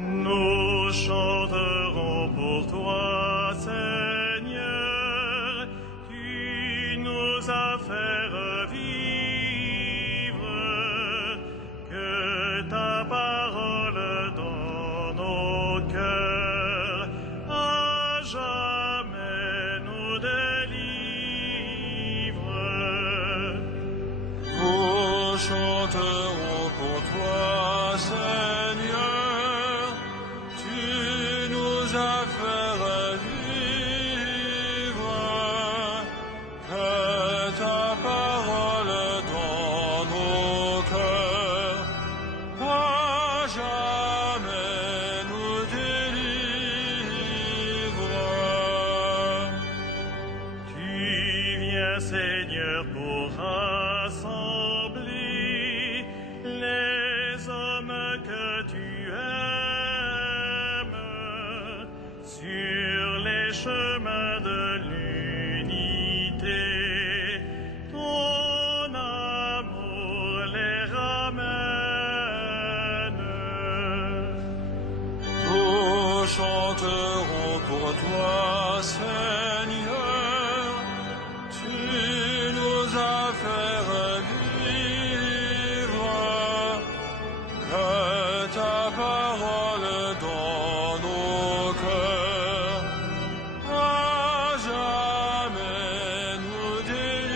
Nous chanterons pour toi, Seigneur, tu nous as fait revivre, que ta parole dans nos cœurs à jamais nous délivre. Nous chanterons pour toi, Seigneur, tu nous as fait revivre, que ta parole dans nos cœurs à jamais nous délivre. Tu viens, Seigneur, pour rassembler les hommes que tu aimes sur les chemins de l'unité. Ton amour les ramène. Nous chanterons pour toi, Seigneur, tu nous as fait revivre, que ta parole dans nos cœurs à jamais nous délivre.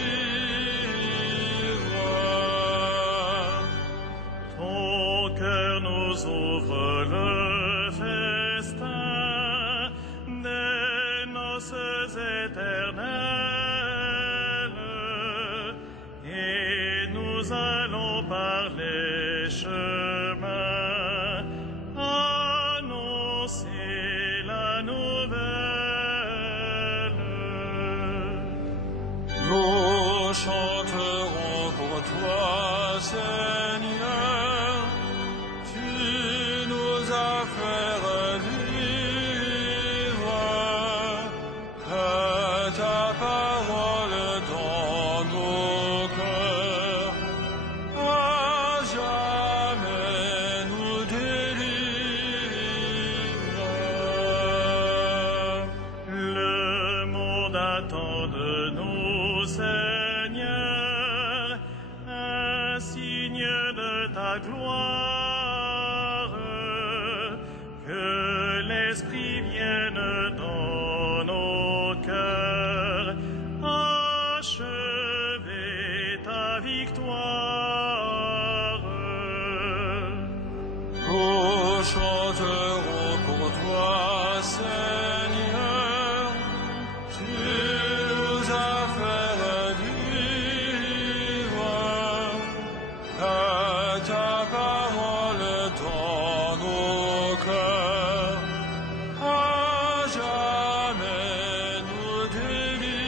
Ton cœur nous ouvre le festin des noces éternelles, et nous allons par les chemins annoncer la nouvelle. Nous chanterons pour toi, Seigneur, tu nous as fait revivre, que ta parole dans nos cœurs à jamais nous délivre. Le monde attend de nous, Seigneur, un signe de ta gloire, que l'Esprit vienne dans nos cœurs, achever ta victoire. Nous chanterons pour toi, Seigneur, tu nous as fait revivre, que ta parole dans nos cœurs à jamais nous délivre.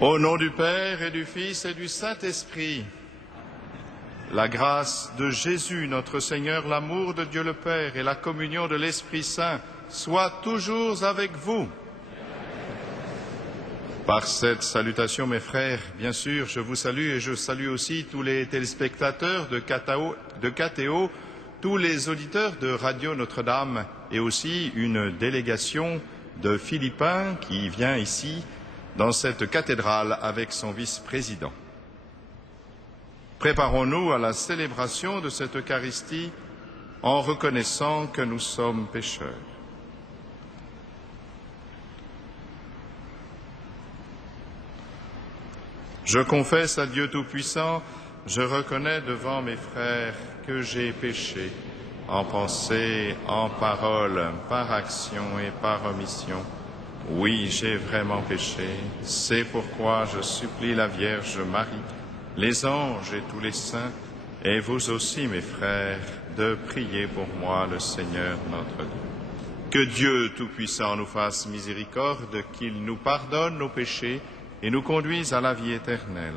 Au nom du Père et du Fils et du Saint-Esprit, la grâce de Jésus, notre Seigneur, l'amour de Dieu le Père et la communion de l'Esprit Saint soient toujours avec vous. Par cette salutation, mes frères, bien sûr, je vous salue et je salue aussi tous les téléspectateurs de KTO, tous les auditeurs de Radio Notre-Dame et aussi une délégation de Philippins qui vient ici dans cette cathédrale avec son vice-président. Préparons-nous à la célébration de cette Eucharistie en reconnaissant que nous sommes pécheurs. Je confesse à Dieu Tout-Puissant, je reconnais devant mes frères que j'ai péché en pensée, en parole, par action et par omission. Oui, j'ai vraiment péché. C'est pourquoi je supplie la Vierge Marie, les anges et tous les saints, et vous aussi, mes frères, de prier pour moi le Seigneur notre Dieu. Que Dieu Tout-Puissant nous fasse miséricorde, qu'il nous pardonne nos péchés et nous conduise à la vie éternelle.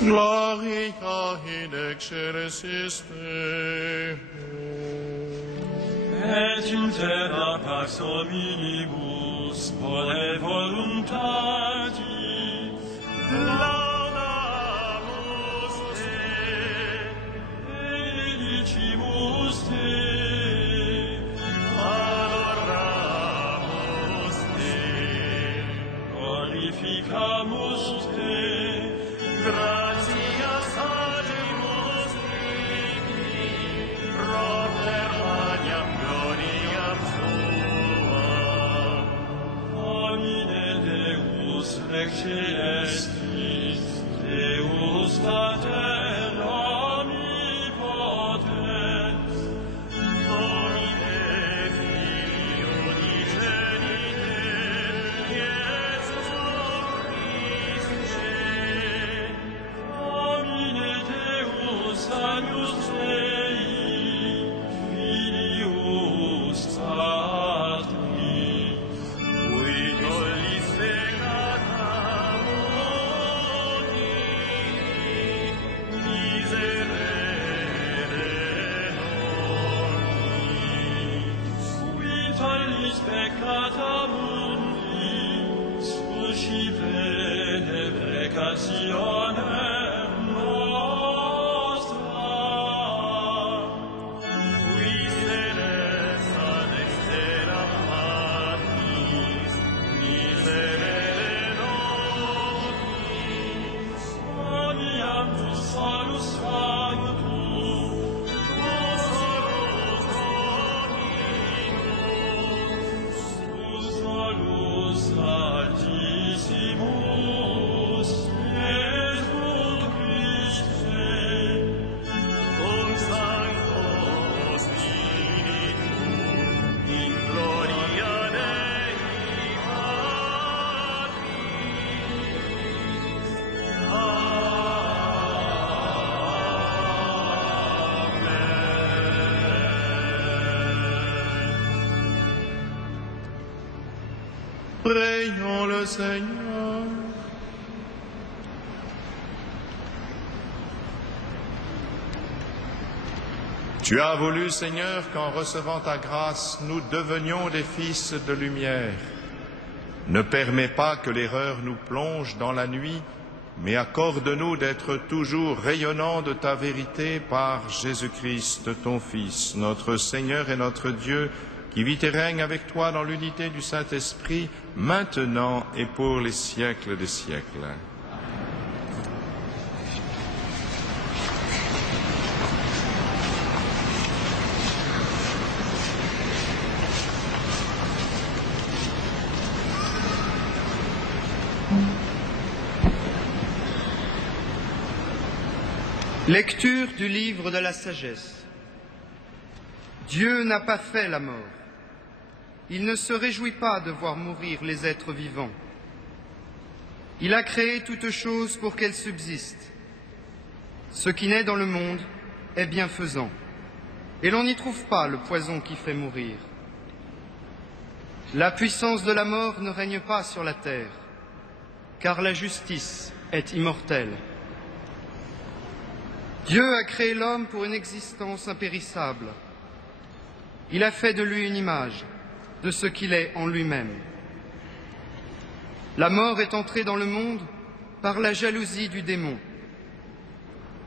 Gloria in excelsis Deo. Et in terra pax hominibus, vole voluntatis, Laudamus Te, elicimus Te, adoramus Te, glorificamus Te, gratias agimus Tibi, propter magnam gloriam Tuam. Domine Deus Rex Celestis, Deus Pater omnipotens, Domine Filio unigenite, Iesus Christe, Domine Deus Agnus Dei, Filius Patris, qui tollis peccata mundi, miserere nobis. qui tollis peccata mundi, suscipe deprecationem nostra. Qui sedes ad exteram Patris, miserere nobis. Oniam tu salus sanctum, Salus Dominus, tu salus altissimus, Jesum Christe, cum Sancto Spiritu, in gloria Dei Patris. Prions le Seigneur. Tu as voulu, Seigneur, qu'en recevant ta grâce, nous devenions des fils de lumière. Ne permets pas que l'erreur nous plonge dans la nuit, mais accorde-nous d'être toujours rayonnants de ta vérité par Jésus-Christ, ton Fils, notre Seigneur et notre Dieu, qui vit et règne avec toi dans l'unité du Saint-Esprit, maintenant et pour les siècles des siècles. Lecture du livre de la sagesse. Dieu n'a pas fait la mort. Il ne se réjouit pas de voir mourir les êtres vivants. Il a créé toutes choses pour qu'elles subsistent. Ce qui naît dans le monde est bienfaisant, et l'on n'y trouve pas le poison qui fait mourir. La puissance de la mort ne règne pas sur la terre, car la justice est immortelle. Dieu a créé l'homme pour une existence impérissable. Il a fait de lui une image de ce qu'il est en lui-même. La mort est entrée dans le monde par la jalousie du démon.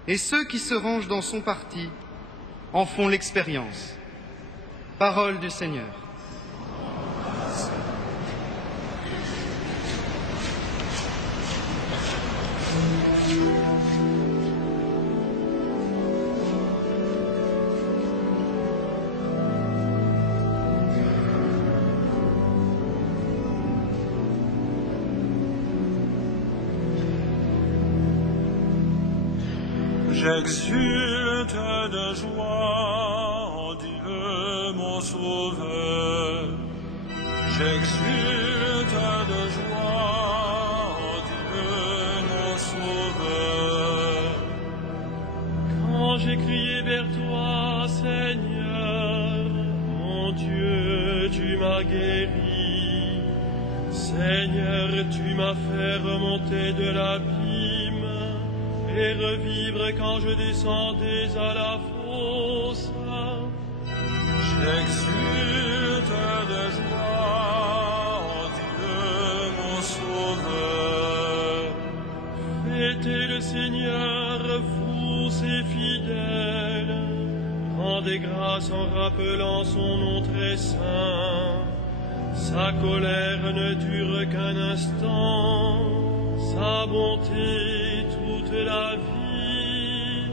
Et ceux qui se rangent dans son parti en font l'expérience. Parole du Seigneur. J'exulte de joie en Dieu mon Sauveur. J'exulte de joie en Dieu mon Sauveur. Quand j'ai crié vers toi, Seigneur, mon Dieu, tu m'as guéri. Seigneur, tu m'as fait remonter de l'abîme et revivre quand je descendais à la fosse. J'exulte de joie en Dieu mon Sauveur. Fêtez le Seigneur, vous ses fidèles, rendez grâce en rappelant son nom très saint. Sa colère ne dure qu'un instant, sa bonté toute la vie.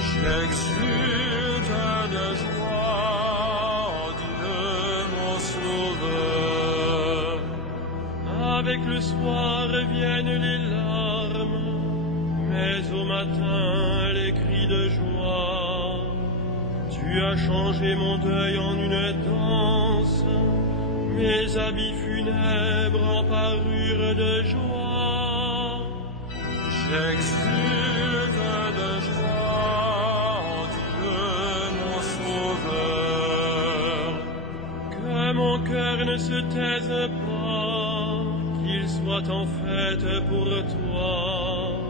J'exulte de joie en Dieu mon Sauveur. Avec le soir viennent les larmes, mais au matin les cris de joie. Tu as changé mon deuil en une danse, mes habits funèbres en parure de joie. J'exulte de joie en Dieu mon Sauveur. Que mon cœur ne se taise pas, qu'il soit en fête pour toi,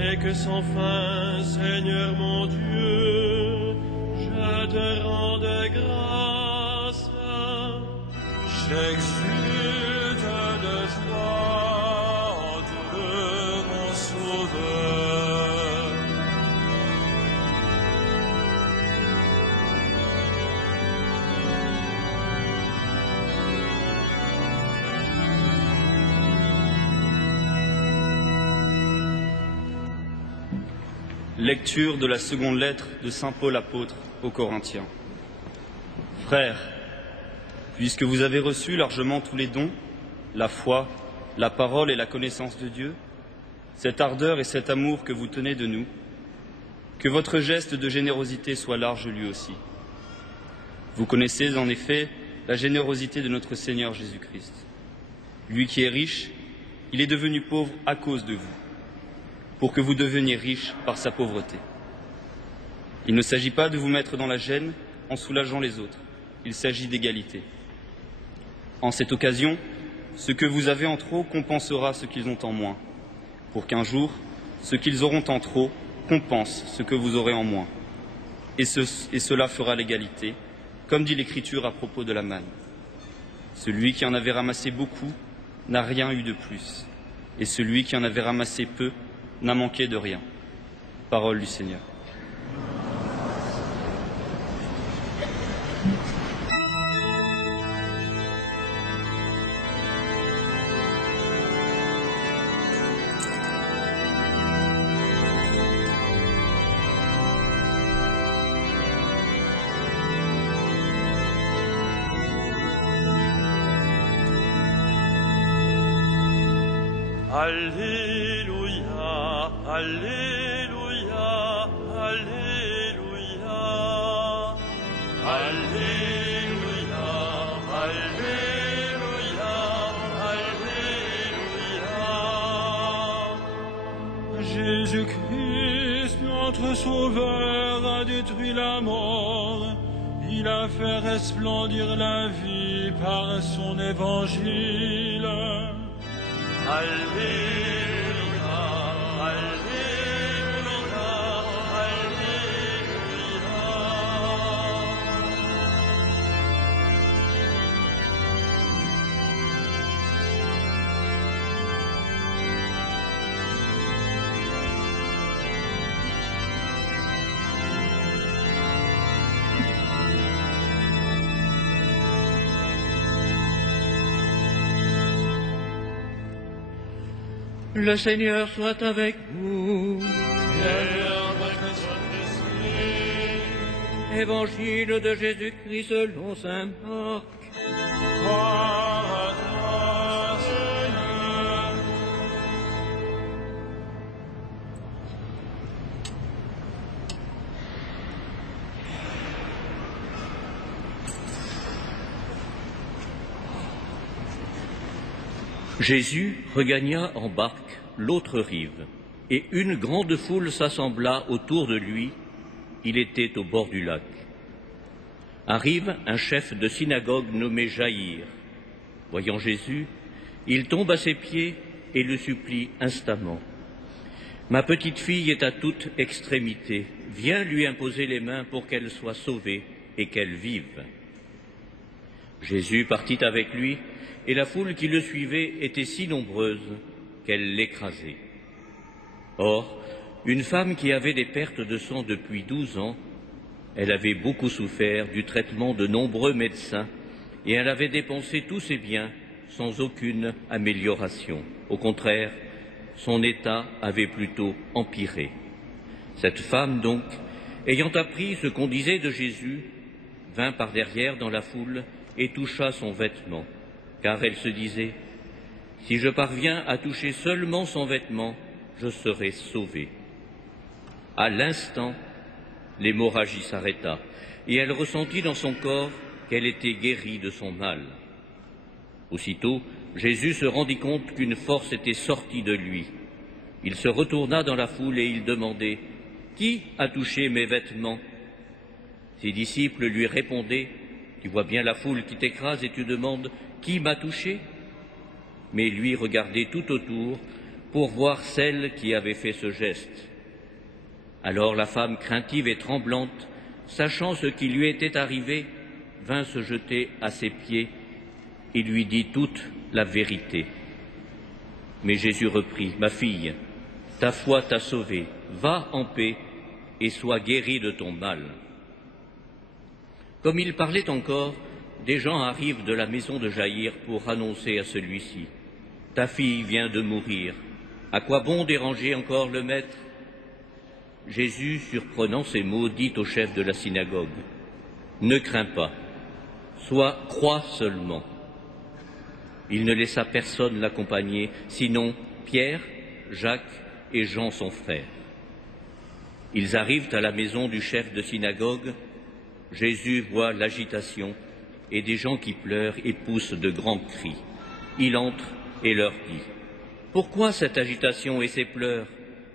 et que sans fin, Seigneur mon Dieu, je te rende grâce. J'exulte de joie en Dieu mon Sauveur. Lecture de la seconde lettre de saint Paul apôtre aux Corinthiens. Frères, puisque vous avez reçu largement tous les dons, la foi, la parole et la connaissance de Dieu, cette ardeur et cet amour que vous tenez de nous, que votre geste de générosité soit large lui aussi. Vous connaissez en effet la générosité de notre Seigneur Jésus-Christ. Lui qui est riche, il est devenu pauvre à cause de vous, pour que vous deveniez riches par sa pauvreté. Il ne s'agit pas de vous mettre dans la gêne en soulageant les autres, il s'agit d'égalité. En cette occasion, ce que vous avez en trop compensera ce qu'ils ont en moins, pour qu'un jour, ce qu'ils auront en trop compense ce que vous aurez en moins. Et cela fera l'égalité, comme dit l'Écriture à propos de la manne. Celui qui en avait ramassé beaucoup n'a rien eu de plus, et celui qui en avait ramassé peu n'a manqué de rien. Parole du Seigneur. Alléluia, Alléluia, Alléluia, Alléluia, Alléluia, Alléluia. Jésus-Christ, notre Sauveur, a détruit la mort. Il a fait resplendir la vie par son évangile. Alléluia, Alléluia, Alléluia. Le Seigneur soit avec vous. Évangile de Jésus-Christ selon saint Marc. Gloire à toi, Seigneur. Jésus regagna en barque l'autre rive, et une grande foule s'assembla autour de lui. Il était au bord du lac. Arrive un chef de synagogue nommé Jaïr. Voyant Jésus, il tombe à ses pieds et le supplie instamment. Ma petite fille est à toute extrémité. Viens lui imposer les mains pour qu'elle soit sauvée et qu'elle vive. » Jésus partit avec lui, et la foule qui le suivait était si nombreuse qu'elle l'écrasait. Or, une femme qui avait des pertes de sang depuis 12 ans, elle avait beaucoup souffert du traitement de nombreux médecins, et elle avait dépensé tous ses biens sans aucune amélioration. Au contraire, son état avait plutôt empiré. Cette femme, donc, ayant appris ce qu'on disait de Jésus, vint par derrière dans la foule et toucha son vêtement, car elle se disait « Si je parviens à toucher seulement son vêtement, je serai sauvée. » À l'instant, l'hémorragie s'arrêta, et elle ressentit dans son corps qu'elle était guérie de son mal. Aussitôt, Jésus se rendit compte qu'une force était sortie de lui. Il se retourna dans la foule et il demandait « Qui a touché mes vêtements ?» Ses disciples lui répondaient « Tu vois bien la foule qui t'écrase et tu demandes « Qui m'a touché ?» Mais lui regardait tout autour pour voir celle qui avait fait ce geste. Alors la femme craintive et tremblante, sachant ce qui lui était arrivé, vint se jeter à ses pieds et lui dit toute la vérité. Mais Jésus reprit « Ma fille, ta foi t'a sauvée, va en paix et sois guérie de ton mal. » Comme il parlait encore, des gens arrivent de la maison de Jaïr pour annoncer à celui-ci « Ta fille vient de mourir, à quoi bon déranger encore le maître ?» Jésus, surprenant ces mots, dit au chef de la synagogue « Ne crains pas, crois seulement. » Il ne laissa personne l'accompagner, sinon Pierre, Jacques et Jean son frère. Ils arrivent à la maison du chef de synagogue. Jésus voit l'agitation et des gens qui pleurent et poussent de grands cris. Il entre et leur dit « Pourquoi cette agitation et ces pleurs?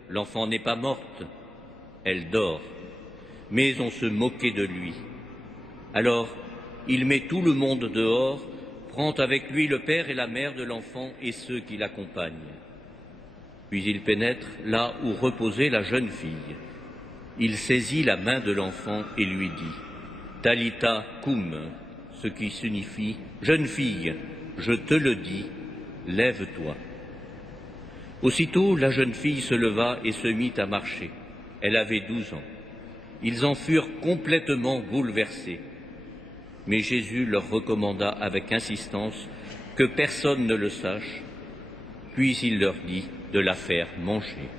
L'enfant n'est pas morte, elle dort. » Mais on se moquait de lui. Alors, il met tout le monde dehors, prend avec lui le père et la mère de l'enfant et ceux qui l'accompagnent. Puis il pénètre là où reposait la jeune fille. Il saisit la main de l'enfant et lui dit « Talitha koum », ce qui signifie « Jeune fille, je te le dis, lève-toi ». Aussitôt, la jeune fille se leva et se mit à marcher. Elle avait 12 ans. Ils en furent complètement bouleversés. Mais Jésus leur recommanda avec insistance que personne ne le sache, puis il leur dit de la faire manger.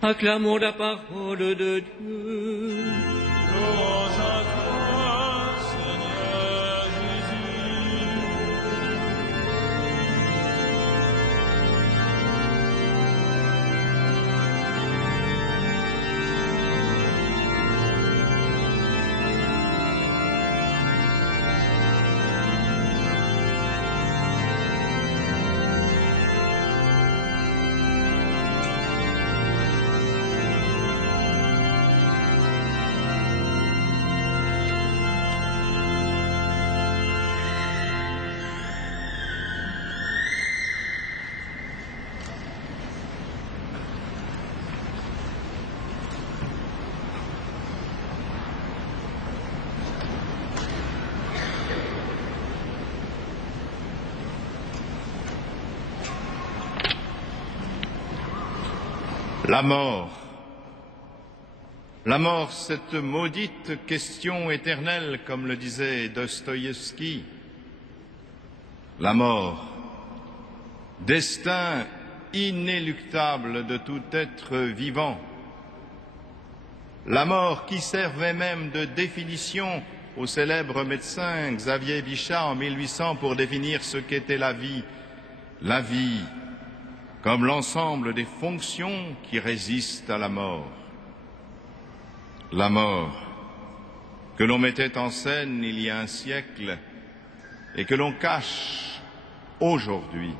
Acclamons la parole de Dieu. Louange à toi, Seigneur Jésus. La mort, cette maudite question éternelle, comme le disait Dostoïevski. La mort, destin inéluctable de tout être vivant. La mort qui servait même de définition au célèbre médecin Xavier Bichat en 1800 pour définir ce qu'était la vie. La vie comme l'ensemble des fonctions qui résistent à la mort. La mort que l'on mettait en scène il y a un siècle et que l'on cache aujourd'hui.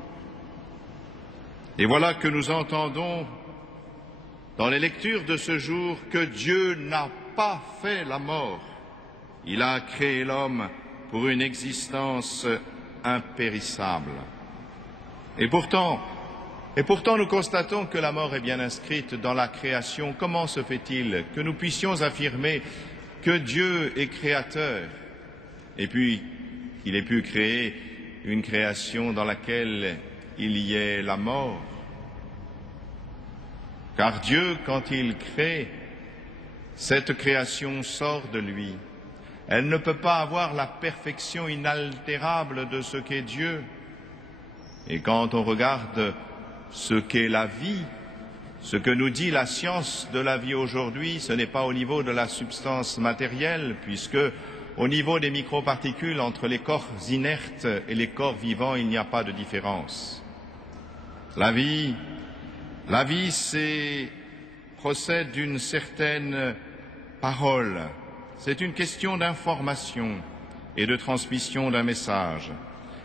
Et voilà que nous entendons dans les lectures de ce jour que Dieu n'a pas fait la mort. Il a créé l'homme pour une existence impérissable. Et pourtant, Et pourtant, nous constatons que la mort est bien inscrite dans la création. Comment se fait-il que nous puissions affirmer que Dieu est créateur et puis qu'il ait pu créer une création dans laquelle il y ait la mort? Car Dieu, quand il crée, cette création sort de lui. Elle ne peut pas avoir la perfection inaltérable de ce qu'est Dieu. Et quand on regarde ce qu'est la vie, ce que nous dit la science de la vie aujourd'hui, ce n'est pas au niveau de la substance matérielle, puisque au niveau des microparticules entre les corps inertes et les corps vivants, il n'y a pas de différence. La vie, procède d'une certaine parole. C'est une question d'information et de transmission d'un message.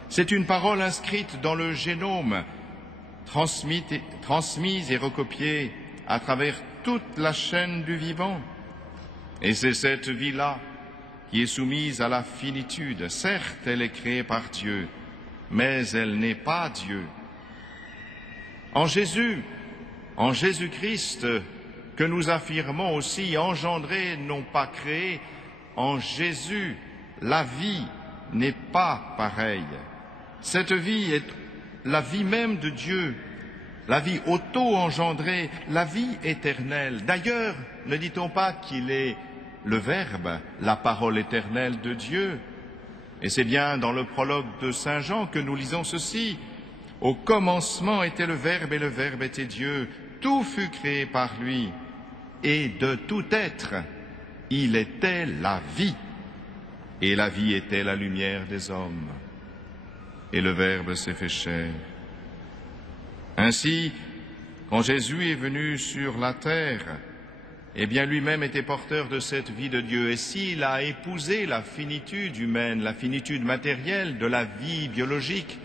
C'est une parole inscrite dans le génome, transmise et recopiée à travers toute la chaîne du vivant. Et c'est cette vie-là qui est soumise à la finitude. Certes, elle est créée par Dieu, mais elle n'est pas Dieu. En Jésus-Christ, que nous affirmons aussi engendré, non pas créé, en Jésus, la vie n'est pas pareille. Cette vie est la vie même de Dieu, la vie auto-engendrée, la vie éternelle. D'ailleurs, ne dit-on pas qu'il est le Verbe, la parole éternelle de Dieu? Et c'est bien dans le prologue de Saint Jean que nous lisons ceci. Au commencement était le Verbe et le Verbe était Dieu. Tout fut créé par lui. Et de tout être, il était la vie. Et la vie était la lumière des hommes. Et le Verbe s'est fait chair. Ainsi, quand Jésus est venu sur la terre, eh bien lui-même était porteur de cette vie de Dieu. Et s'il a épousé la finitude humaine, la finitude matérielle de la vie biologique,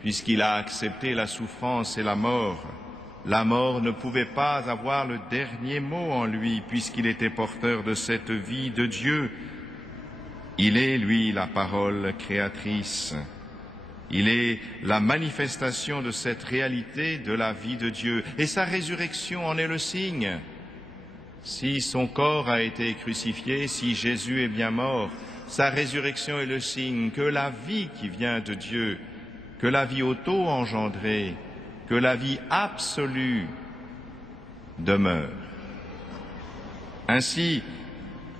puisqu'il a accepté la souffrance et la mort ne pouvait pas avoir le dernier mot en lui, puisqu'il était porteur de cette vie de Dieu. Il est, lui, la parole créatrice. Il est la manifestation de cette réalité de la vie de Dieu. Et sa résurrection en est le signe. Si son corps a été crucifié, si Jésus est bien mort, sa résurrection est le signe que la vie qui vient de Dieu, que la vie auto-engendrée, que la vie absolue demeure. Ainsi,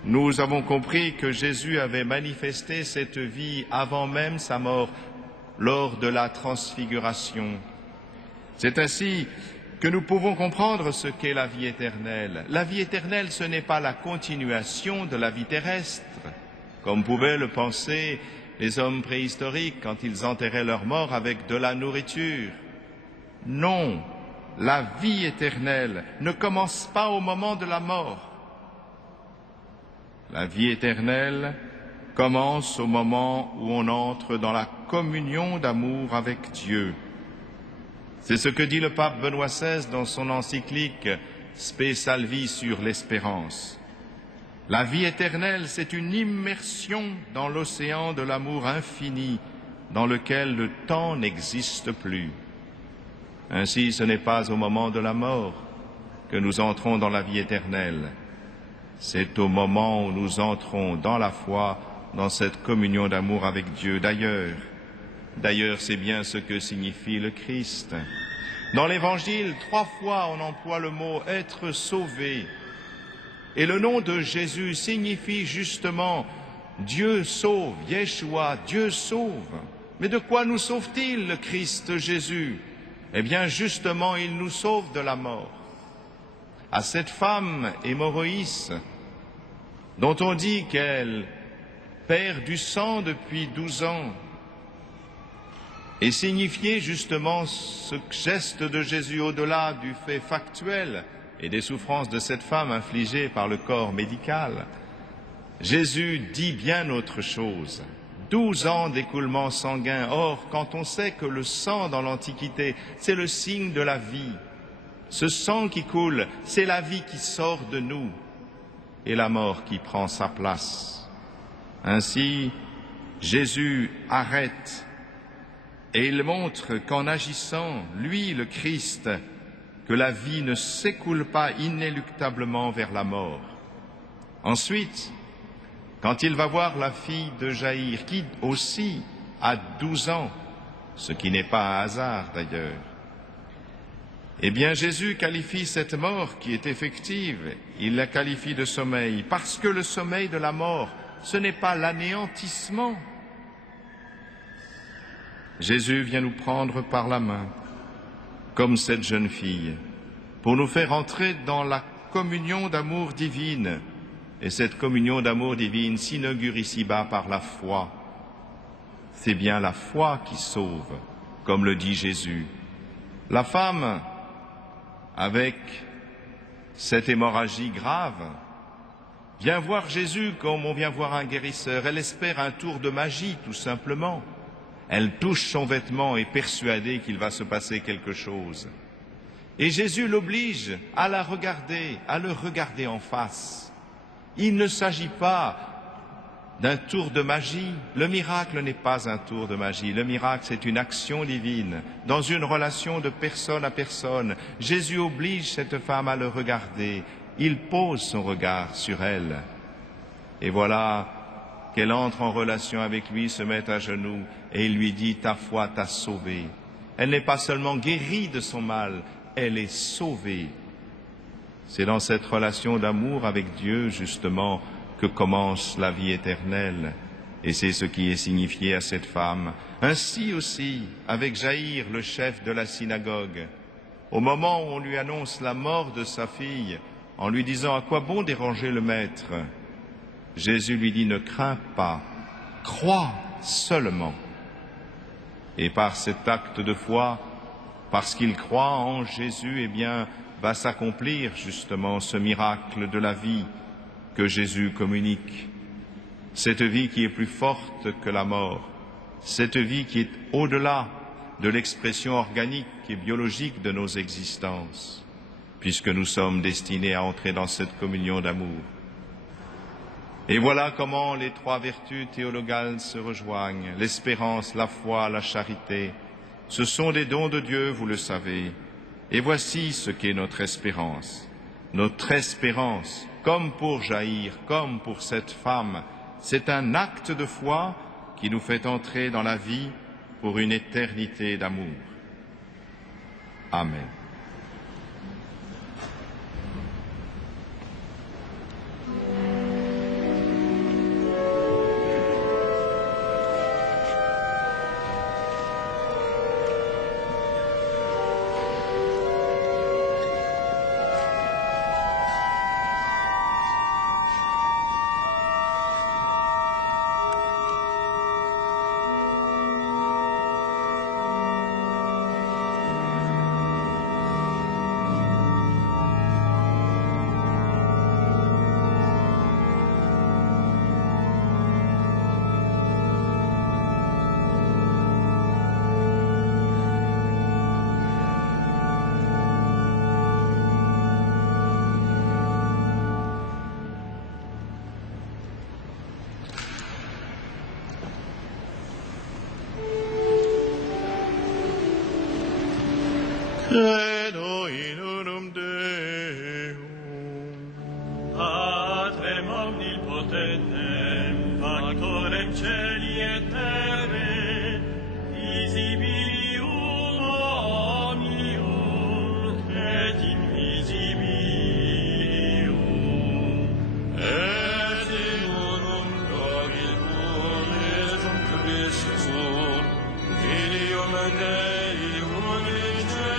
nous avons compris que Jésus avait manifesté cette vie avant même sa mort, lors de la transfiguration. C'est ainsi que nous pouvons comprendre ce qu'est la vie éternelle. La vie éternelle, ce n'est pas la continuation de la vie terrestre, comme pouvaient le penser les hommes préhistoriques quand ils enterraient leurs morts avec de la nourriture. Non, la vie éternelle ne commence pas au moment de la mort. La vie éternelle commence au moment où on entre dans la communion d'amour avec Dieu. C'est ce que dit le pape Benoît XVI dans son encyclique Spe Salvi sur l'espérance. La vie éternelle, c'est une immersion dans l'océan de l'amour infini, dans lequel le temps n'existe plus. Ainsi, ce n'est pas au moment de la mort que nous entrons dans la vie éternelle. C'est au moment où nous entrons dans la foi, dans cette communion d'amour avec Dieu. D'ailleurs, c'est bien ce que signifie le Christ. Dans l'Évangile, 3 fois on emploie le mot « être sauvé ». Et le nom de Jésus signifie justement « Dieu sauve », Yeshua, Dieu sauve. Mais de quoi nous sauve-t-il, le Christ Jésus? Eh bien, justement, il nous sauve de la mort. À cette femme hémorroïs, dont on dit qu'elle perd du sang depuis 12 ans, et signifier justement ce geste de Jésus au-delà du fait factuel et des souffrances de cette femme infligées par le corps médical, Jésus dit bien autre chose. 12 ans d'écoulement sanguin. Or, quand on sait que le sang dans l'Antiquité, c'est le signe de la vie, ce sang qui coule, c'est la vie qui sort de nous et la mort qui prend sa place. Ainsi, Jésus arrête Et il montre qu'en agissant, lui, le Christ, que la vie ne s'écoule pas inéluctablement vers la mort. Ensuite, quand il va voir la fille de Jaïr, qui aussi a 12 ans, ce qui n'est pas un hasard d'ailleurs, eh bien Jésus qualifie cette mort qui est effective, il la qualifie de sommeil, parce que le sommeil de la mort, ce n'est pas l'anéantissement. Jésus vient nous prendre par la main, comme cette jeune fille, pour nous faire entrer dans la communion d'amour divine. Et cette communion d'amour divine s'inaugure ici-bas par la foi. C'est bien la foi qui sauve, comme le dit Jésus. La femme, avec cette hémorragie grave, vient voir Jésus comme on vient voir un guérisseur. Elle espère un tour de magie, tout simplement. Elle touche son vêtement et persuadée qu'il va se passer quelque chose. Et Jésus l'oblige à la regarder, à le regarder en face. Il ne s'agit pas d'un tour de magie. Le miracle n'est pas un tour de magie. Le miracle, c'est une action divine, dans une relation de personne à personne. Jésus oblige cette femme à le regarder. Il pose son regard sur elle. Et voilà qu'elle entre en relation avec lui, se met à genoux, et il lui dit « Ta foi t'a sauvée ». Elle n'est pas seulement guérie de son mal, elle est sauvée. C'est dans cette relation d'amour avec Dieu, justement, que commence la vie éternelle. Et c'est ce qui est signifié à cette femme. Ainsi aussi, avec Jaïr, le chef de la synagogue, au moment où on lui annonce la mort de sa fille, en lui disant « À quoi bon déranger le maître ?» Jésus lui dit « Ne crains pas, crois seulement ». Et par cet acte de foi, parce qu'il croit en Jésus, eh bien, va s'accomplir justement ce miracle de la vie que Jésus communique. Cette vie qui est plus forte que la mort, cette vie qui est au-delà de l'expression organique et biologique de nos existences, puisque nous sommes destinés à entrer dans cette communion d'amour. Et voilà comment les trois vertus théologales se rejoignent, l'espérance, la foi, la charité. Ce sont des dons de Dieu, vous le savez. Et voici ce qu'est notre espérance. Notre espérance, comme pour Jaïr, comme pour cette femme, c'est un acte de foi qui nous fait entrer dans la vie pour une éternité d'amour. Amen. Credo in unum Deum, Patrem omnipotentem, factorem celi et terre, visibilium omnium et invisibilium, et in unum Dominium Jesum Christum, Filium Dei unicetum,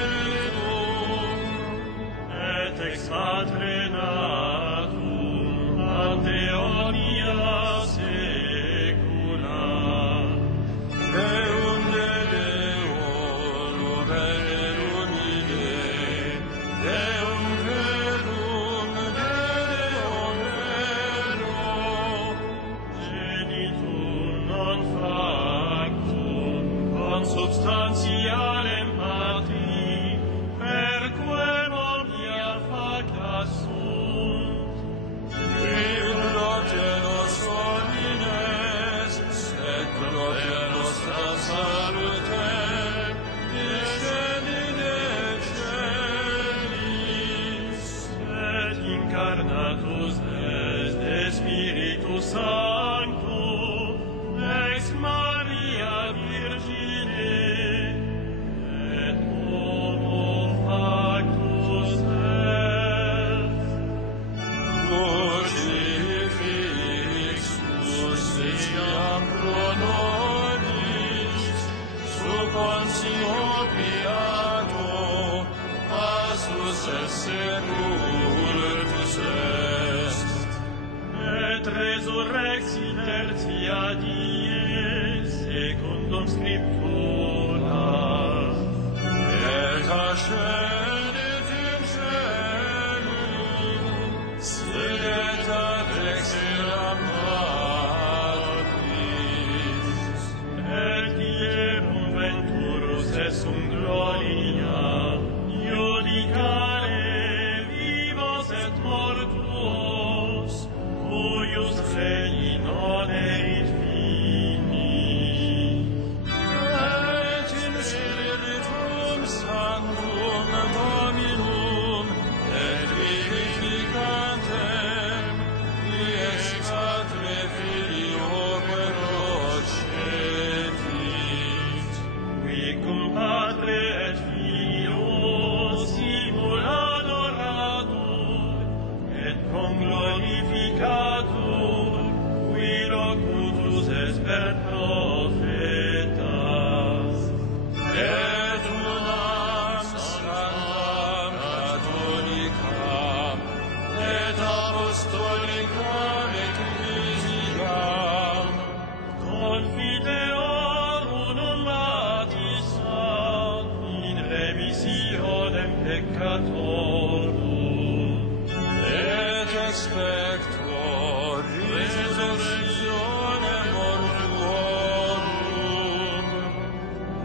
et ex Patre natum, ante omnia saecula, Deum de Deum, verum ide, Deum verum de Deum verum, genitum non factum, consubstantialem Patri, perquem omnia fac natus est de Spiritus Sancto, ex Maria Virgine, et homo factus est. Crucifixus etiam pro nobis, sub Pontio Pilato, passus et sepultus est. Et resurrexi tertia die, secundum Scriptura, et ascendit in caelum, sedet ad dexteram Patris, et dierum venturus es gloria, iudicare vivos et mortuos, cuius rei non erit finis. Et in Spiritum Sanctum Dominum, et vivificantem, qui ex Patre Filio procetit, qui cum Patre et Filio simul adoratur, et conglorificatur, qui locutus est per profetas. Et unam sanctam catholicam, et apostolicam ecclesiam, confideor unum latisam, in remissionem peccatorum, et expector resurrectionem mortuorum,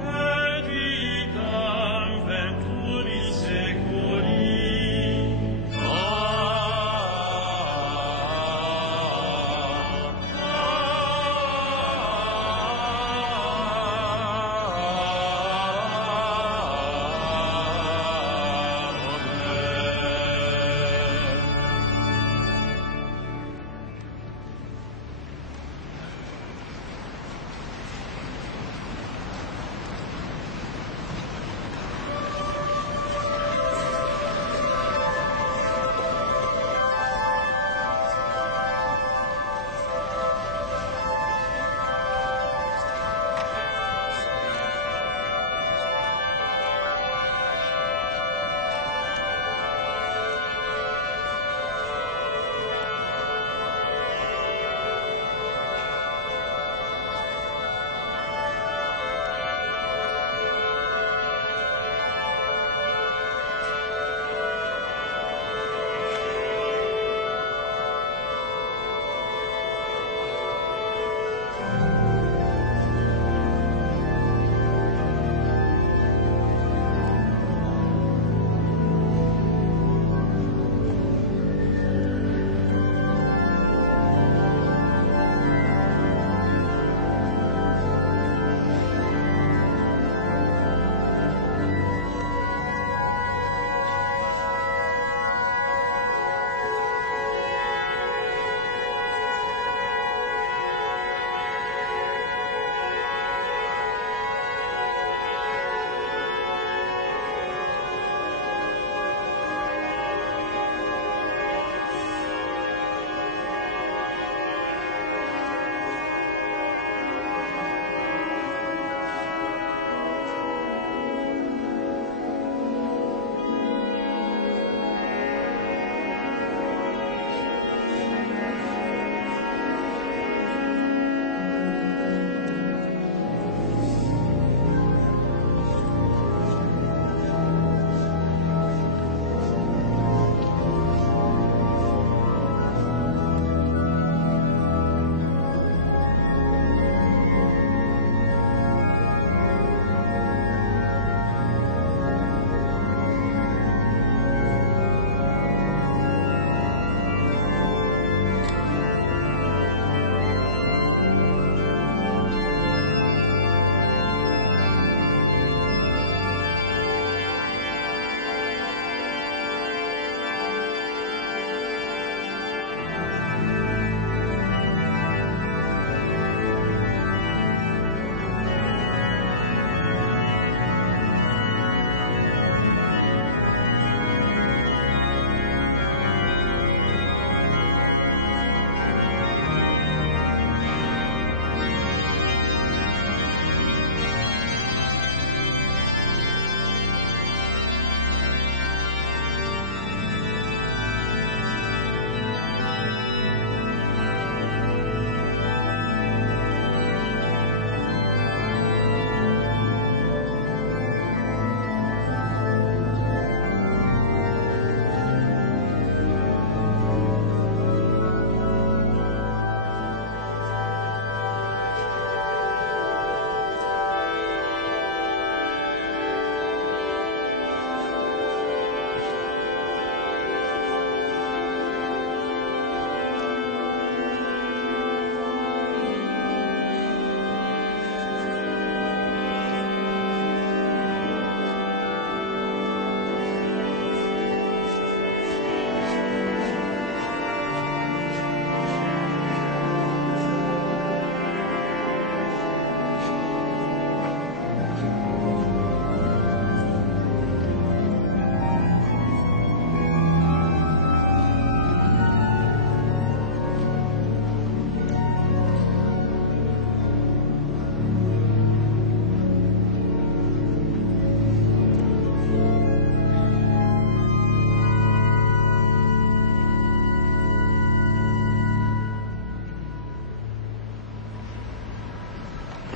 et vitam venturis seculi. Amen.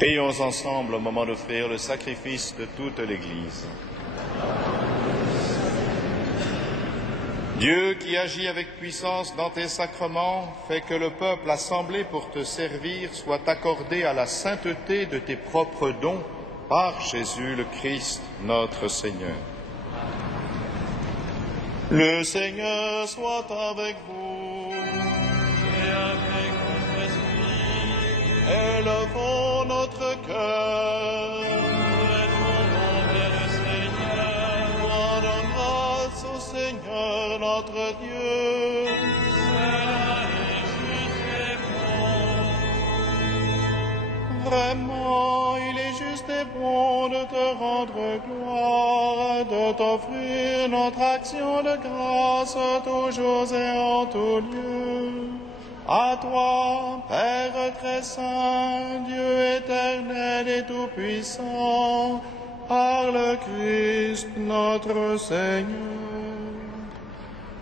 Prions ensemble au moment d'offrir le sacrifice de toute l'Église. Dieu qui agit avec puissance dans tes sacrements, fais que le peuple assemblé pour te servir soit accordé à la sainteté de tes propres dons par Jésus le Christ, notre Seigneur. Le Seigneur soit avec vous. Et avec votre esprit, Élevons notre cœur. retournons vers le Seigneur. Rendons grâce au Seigneur notre Dieu. Cela est juste et bon. Vraiment, il est juste et bon de te rendre gloire, de t'offrir notre action de grâce toujours et en tout lieu. À toi, Père très saint, Dieu éternel et tout-puissant, par le Christ notre Seigneur.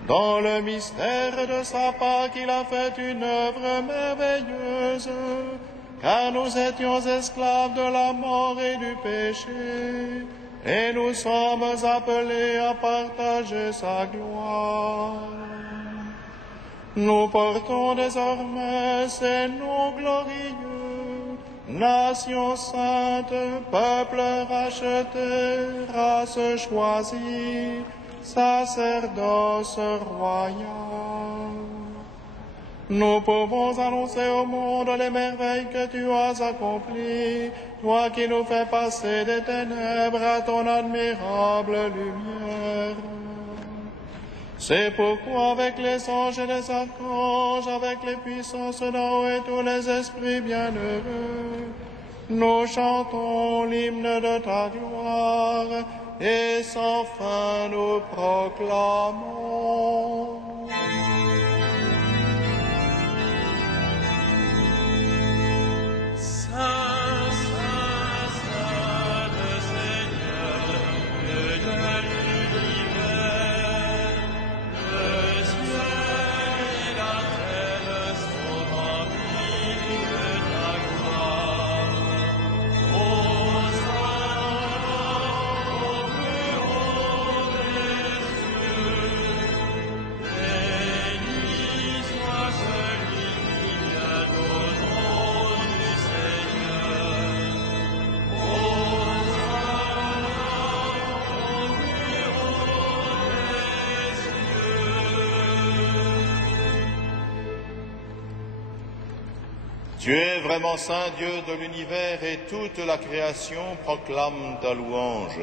Dans le mystère de sa Pâque, il a fait une œuvre merveilleuse, car nous étions esclaves de la mort et du péché, et nous sommes appelés à partager sa gloire. Nous portons désormais ces noms glorieux, nation sainte, peuple racheté, race choisie, sacerdoce royal. Nous pouvons annoncer au monde les merveilles que tu as accomplies, toi qui nous fais passer des ténèbres à ton admirable lumière. C'est pourquoi avec les anges et les archanges, avec les puissances d'en haut et tous les esprits bienheureux, nous chantons l'hymne de ta gloire et sans fin nous proclamons. Saint, Saint, Saint, le Seigneur, le Dieu de l'univers, le ciel et la terre sont remplis de ta gloire. Hosanna au plus haut des cieux, béni soit celui qui vient au nom du Seigneur. Hosanna au plus haut des cieux. Tu es vraiment saint Dieu de l'univers et toute la création proclame ta louange.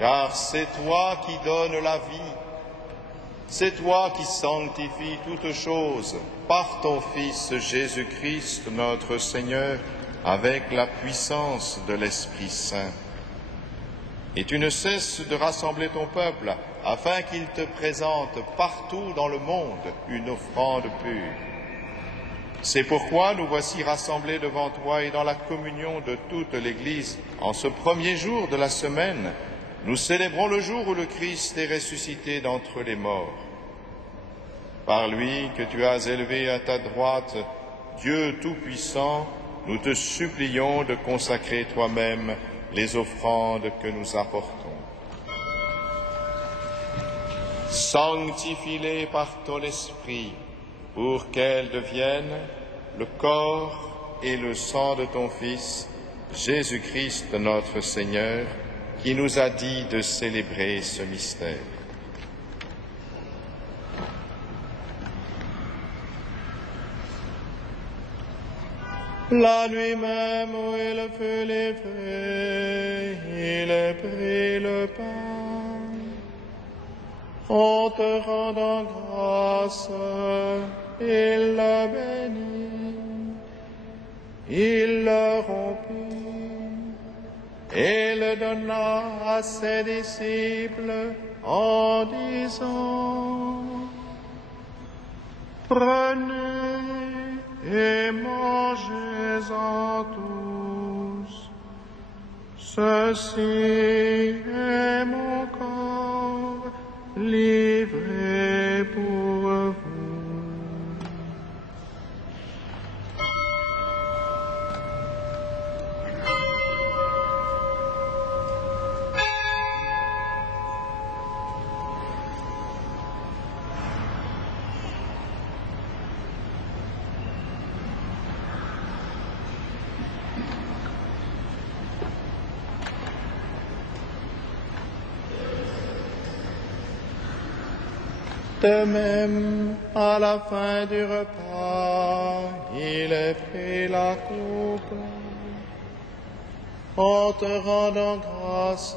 Car c'est toi qui donnes la vie, c'est toi qui sanctifies toutes choses par ton Fils Jésus-Christ notre Seigneur avec la puissance de l'Esprit Saint. Et tu ne cesses de rassembler ton peuple afin qu'il te présente partout dans le monde une offrande pure. C'est pourquoi nous voici rassemblés devant toi et dans la communion de toute l'Église. En ce premier jour de la semaine, nous célébrons le jour où le Christ est ressuscité d'entre les morts. Par lui que tu as élevé à ta droite, Dieu Tout-Puissant, nous te supplions de consacrer toi-même les offrandes que nous apportons. Sanctifie-les par ton esprit, pour qu'elles deviennent le corps et le sang de ton Fils, Jésus-Christ notre Seigneur, qui nous a dit de célébrer ce mystère. La nuit même où il fut livré, il a pris le pain. En te rendant grâce, il le bénit, il le rompit et le donna à ses disciples en disant: Prenez et mangez-en tous. Ceci est mon corps livré pour vous. De même, à la fin du repas, il a pris la coupe. En te rendant grâce,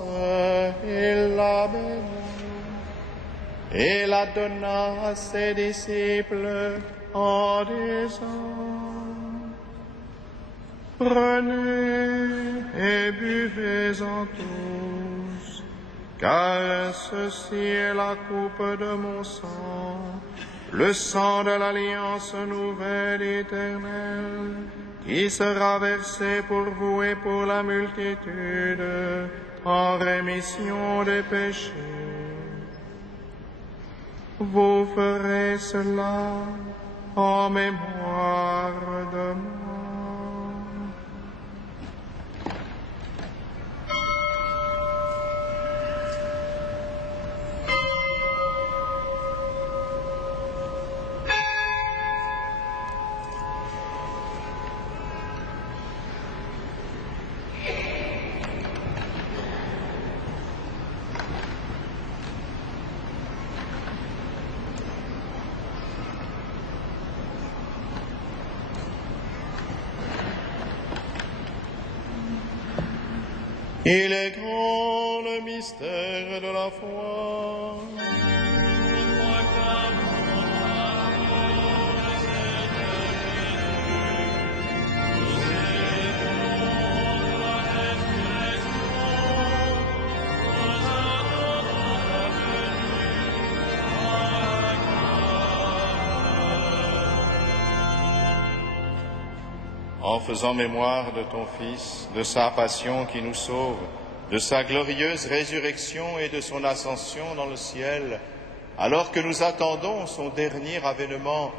il la bénit et la donna à ses disciples en disant: Prenez et buvez-en tous, car ceci est la coupe de mon sang, le sang de l'alliance nouvelle éternelle, qui sera versé pour vous et pour la multitude en rémission des péchés. Vous ferez cela en mémoire de moi. Il est grand le mystère de la foi. En faisant mémoire de ton Fils, de sa passion qui nous sauve, de sa glorieuse résurrection et de son ascension dans le ciel, alors que nous attendons son dernier avènement,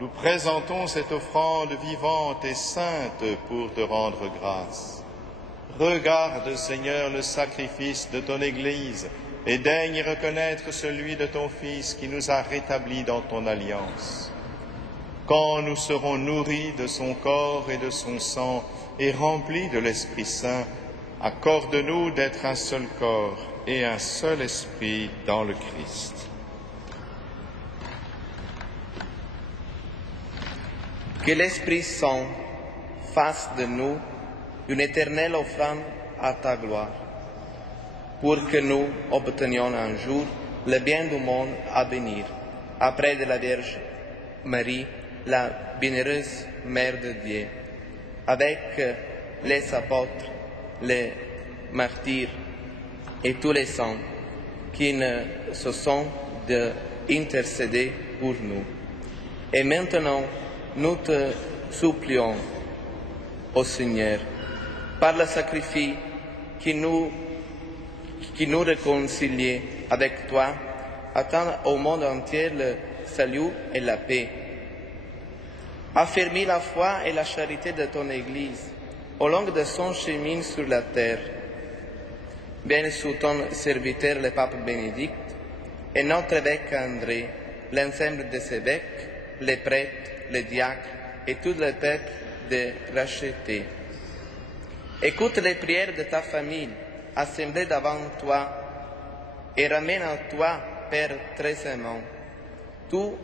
nous présentons cette offrande vivante et sainte pour te rendre grâce. Regarde, Seigneur, le sacrifice de ton Église et daigne reconnaître celui de ton Fils qui nous a rétablis dans ton alliance. Quand nous serons nourris de son corps et de son sang et remplis de l'Esprit Saint, accorde-nous d'être un seul corps et un seul esprit dans le Christ. Que l'Esprit Saint fasse de nous une éternelle offrande à ta gloire, pour que nous obtenions un jour le bien du monde à venir, après de la Vierge Marie, la bienheureuse Mère de Dieu, avec les apôtres, les martyrs et tous les saints qui ne se sont d'intercéder pour nous. Et maintenant, nous te supplions, ô Seigneur, par le sacrifice qui nous réconcilie avec toi, attends au monde entier le salut et la paix. Affermis la foi et la charité de ton Église au long de son chemin sur la terre. Viens sous ton serviteur le pape Bénédicte et notre évêque André, l'ensemble des évêques, les prêtres, les diacres et tout le peuple de racheter. Écoute les prières de ta famille assemblée devant toi et ramène à toi, Père très aimant, tous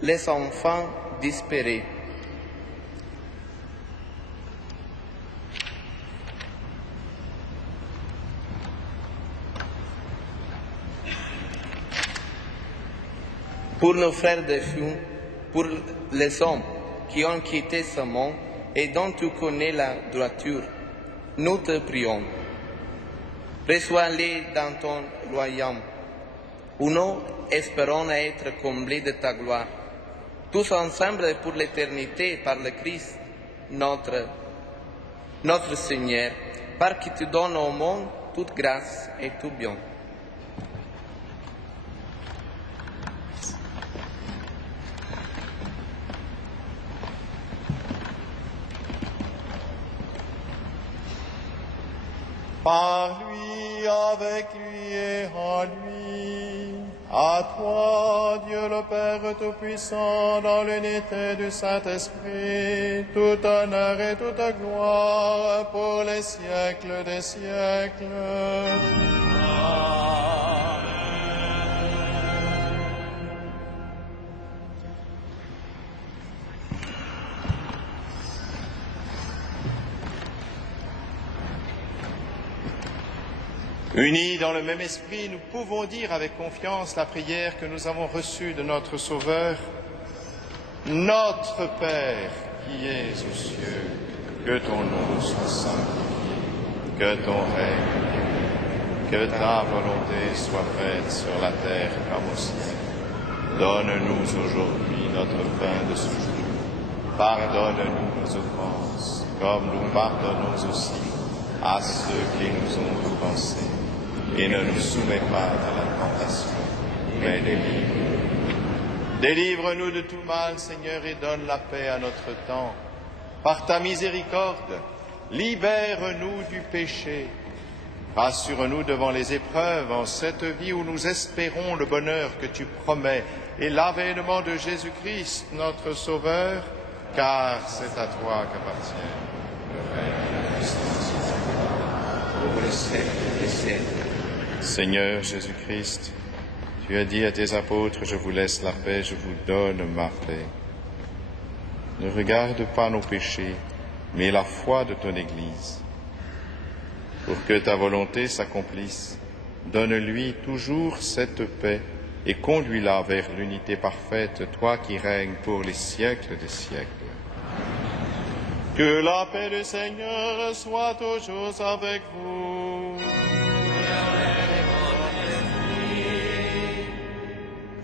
les enfants disparus. Pour nos frères défunts, pour les hommes qui ont quitté ce monde et dont tu connais la droiture, nous te prions. Reçois-les dans ton royaume, où nous espérons être comblés de ta gloire, tous ensemble pour l'éternité par le Christ, notre Seigneur, par qui tu donnes au monde toute grâce et tout bien. Par lui, avec lui et en lui, à toi, Dieu le Père Tout-Puissant, dans l'unité du Saint-Esprit, tout honneur et toute gloire pour les siècles des siècles. Unis dans le même esprit, nous pouvons dire avec confiance la prière que nous avons reçue de notre Sauveur. Notre Père qui es aux cieux, que ton nom soit sanctifié, que ton règne vienne, que ta volonté soit faite sur la terre comme au ciel. Donne-nous aujourd'hui notre pain de ce jour. Pardonne-nous nos offenses, comme nous pardonnons aussi à ceux qui nous ont offensés. Et ne nous soumets pas à la tentation, mais délivre-nous. Délivre-nous de tout mal, Seigneur, et donne la paix à notre temps. Par ta miséricorde, libère-nous du péché. Rassure-nous devant les épreuves en cette vie où nous espérons le bonheur que tu promets et l'avènement de Jésus-Christ, notre Sauveur, car c'est à toi qu'appartient le règne et la puissance pour les siècles des siècles. Seigneur Jésus-Christ, tu as dit à tes apôtres, je vous laisse la paix, je vous donne ma paix. Ne regarde pas nos péchés, mais la foi de ton Église. Pour que ta volonté s'accomplisse, donne-lui toujours cette paix et conduis-la vers l'unité parfaite, toi qui règnes pour les siècles des siècles. Que la paix du Seigneur soit toujours avec vous.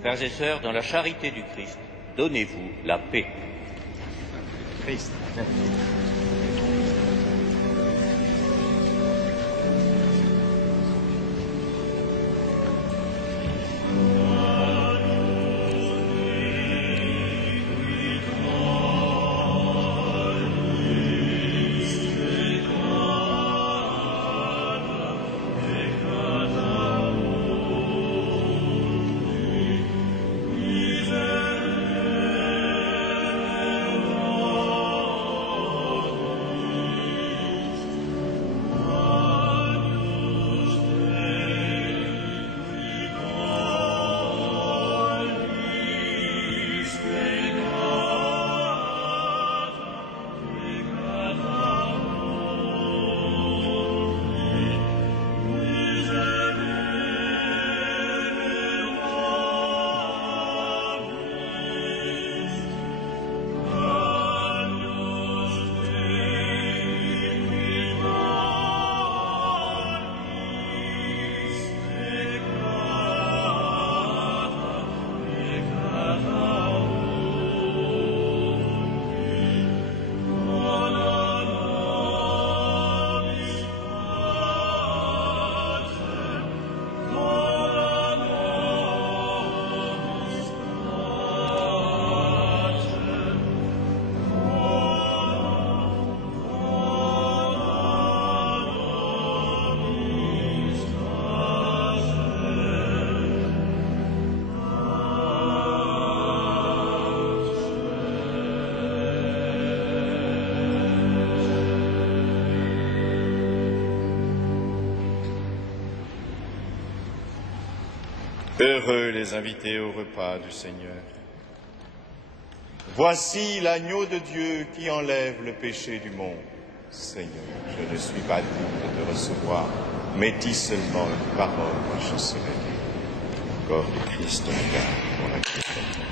Frères et sœurs, dans la charité du Christ, donnez-vous la paix. Christ. Heureux les invités au repas du Seigneur. Voici l'agneau de Dieu qui enlève le péché du monde. Seigneur, je ne suis pas digne de te recevoir, mais dis seulement une parole, moi je serai libre. Corps de Christ, on garde pour la chrétienne.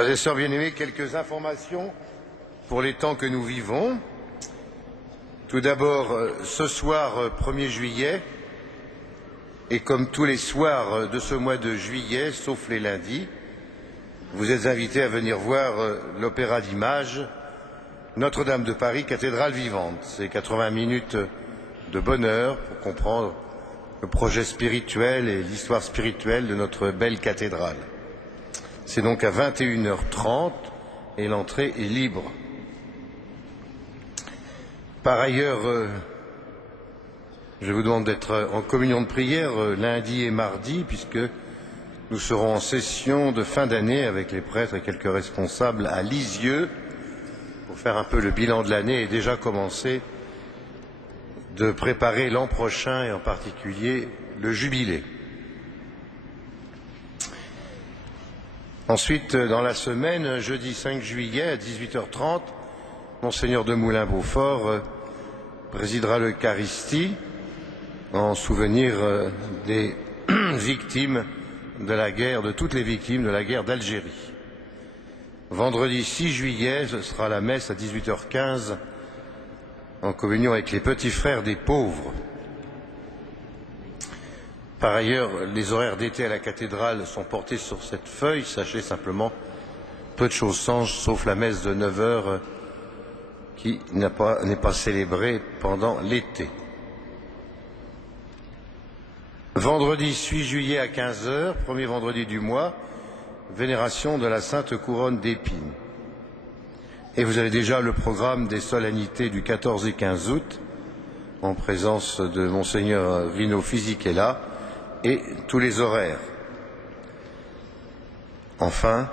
Frères et sœurs bien-aimés, quelques informations pour les temps que nous vivons. Tout d'abord, ce soir, 1er juillet, et comme tous les soirs de ce mois de juillet, sauf les lundis, vous êtes invités à venir voir l'opéra d'images Notre-Dame de Paris, cathédrale vivante. C'est 80 minutes de bonheur pour comprendre le projet spirituel et l'histoire spirituelle de notre belle cathédrale. C'est donc à 21h30 et l'entrée est libre. Par ailleurs, je vous demande d'être en communion de prière lundi et mardi, puisque nous serons en session de fin d'année avec les prêtres et quelques responsables à Lisieux pour faire un peu le bilan de l'année et déjà commencer de préparer l'an prochain et en particulier le jubilé. Ensuite, dans la semaine, jeudi 5 juillet à 18h30, Monseigneur de Moulin-Beaufort présidera l'Eucharistie en souvenir des victimes de la guerre, de toutes les victimes de la guerre d'Algérie. Vendredi 6 juillet, ce sera la messe à 18h15 en communion avec les petits frères des pauvres. Par ailleurs, les horaires d'été à la cathédrale sont portés sur cette feuille. Sachez simplement, peu de choses changent, sauf la messe de 9h qui n'est pas célébrée pendant l'été. Vendredi 8 juillet à 15h, premier vendredi du mois, vénération de la Sainte Couronne d'Épines. Et vous avez déjà le programme des solennités du 14 et 15 août, en présence de Monseigneur Rino Fisichella, et tous les horaires. Enfin,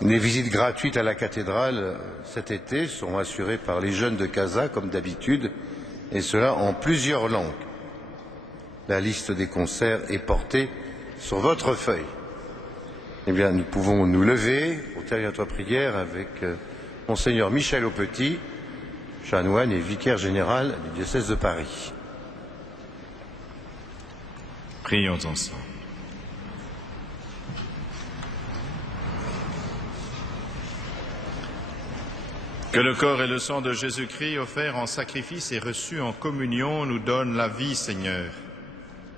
les visites gratuites à la cathédrale cet été seront assurées par les jeunes de Casa, comme d'habitude, et cela en plusieurs langues. La liste des concerts est portée sur votre feuille. Eh bien, nous pouvons nous lever pour terminer notre prière avec Monseigneur Michel Aupetit, chanoine et vicaire général du diocèse de Paris. Prions ensemble. Que le corps et le sang de Jésus-Christ offerts en sacrifice et reçus en communion nous donnent la vie, Seigneur.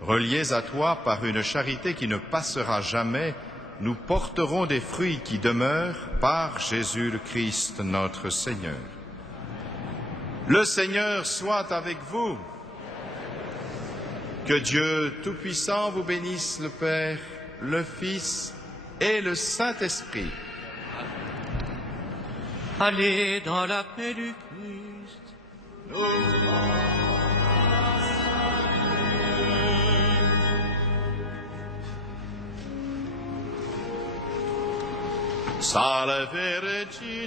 Reliés à toi par une charité qui ne passera jamais, nous porterons des fruits qui demeurent par Jésus le Christ, notre Seigneur. Le Seigneur soit avec vous. Que Dieu Tout-Puissant vous bénisse, le Père, le Fils et le Saint-Esprit. Allez dans la paix du Christ. Salve Regina.